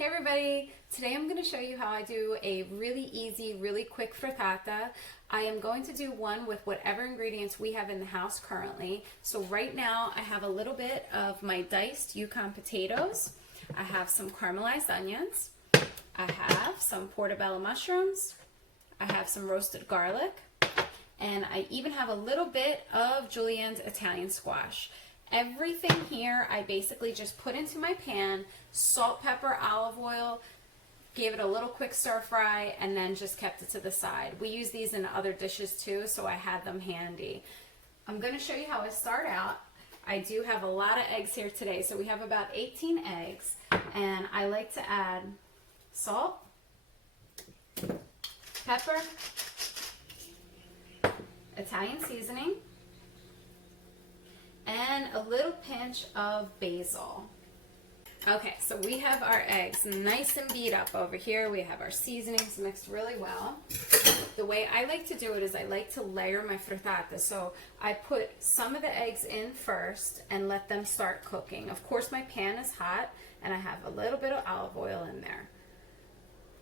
Hey everybody! Today I'm going to show you how I do a really easy, really quick frittata. I am going to do one with whatever ingredients we have in the house currently. So right now I have a little bit of my diced Yukon potatoes. I have some caramelized onions. I have some portobello mushrooms. I have some roasted garlic. And I even have a little bit of julienne's Italian squash. Everything here I basically just put into my pan, salt, pepper, olive oil, gave it a little quick stir fry, and then just kept it to the side. We use these in other dishes too, so I had them handy. I'm going to show you how I start out. I do have a lot of eggs here today, so we have about 18 eggs, and I like to add salt, pepper, Italian seasoning, and a little pinch of basil. Okay, so we have our eggs nice and beat up over here. We have our seasonings mixed really well. The way I like to do it is I like to layer my frittata. So I put some of the eggs in first and let them start cooking. Of course my pan is hot and I have a little bit of olive oil in there.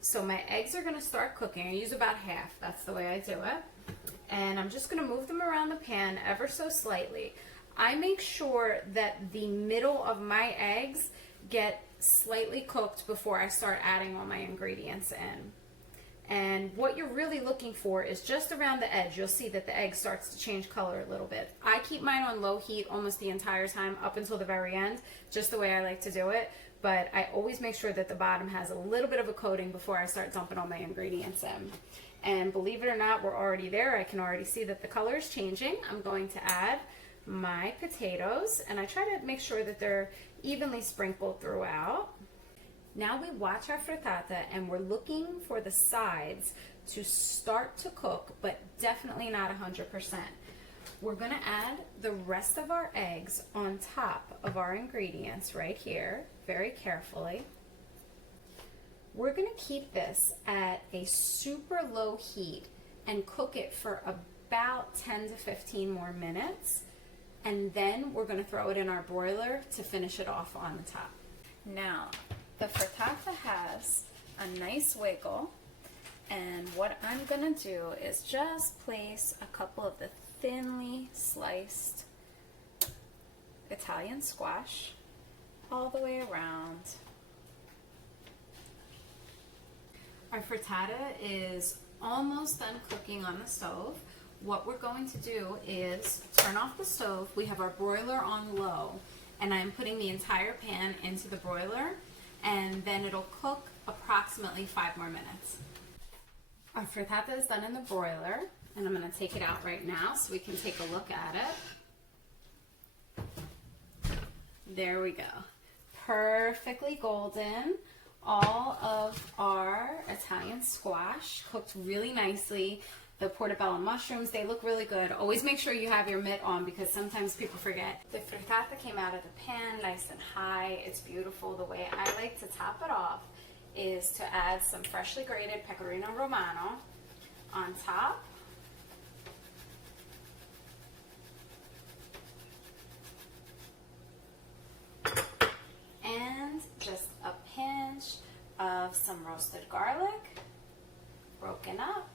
So my eggs are gonna start cooking. I use about half, that's the way I do it. And I'm just gonna move them around the pan ever so slightly. I make sure that the middle of my eggs get slightly cooked before I start adding all my ingredients in. And what you're really looking for is just around the edge. You'll see that the egg starts to change color a little bit. I keep mine on low heat almost the entire time up until the very end, just the way I like to do it. But I always make sure that the bottom has a little bit of a coating before I start dumping all my ingredients in. And believe it or not, we're already there. I can already see that the color is changing. I'm going to add my potatoes, and I try to make sure that they're evenly sprinkled throughout. Now we watch our frittata and we're looking for the sides to start to cook, but definitely not 100%. We're going to add the rest of our eggs on top of our ingredients right here, very carefully. We're going to keep this at a super low heat and cook it for about 10 to 15 more minutes. And then we're going to throw it in our broiler to finish it off on the top. Now, the frittata has a nice wiggle, and what I'm going to do is just place a couple of the thinly sliced Italian squash all the way around. Our frittata is almost done cooking on the stove. What we're going to do is turn off the stove. We have our broiler on low, and I'm putting the entire pan into the broiler, and then it'll cook approximately 5 more minutes. Our frittata is done in the broiler, and I'm going to take it out right now so we can take a look at it. There we go. Perfectly golden. All of our Italian squash cooked really nicely. The portobello mushrooms, they look really good. Always make sure you have your mitt on because sometimes people forget. The frittata came out of the pan nice and high. It's beautiful. The way I like to top it off is to add some freshly grated pecorino romano on top. And just a pinch of some roasted garlic, broken up.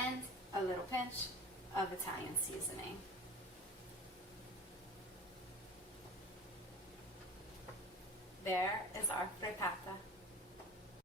And a little pinch of Italian seasoning. There is our frittata.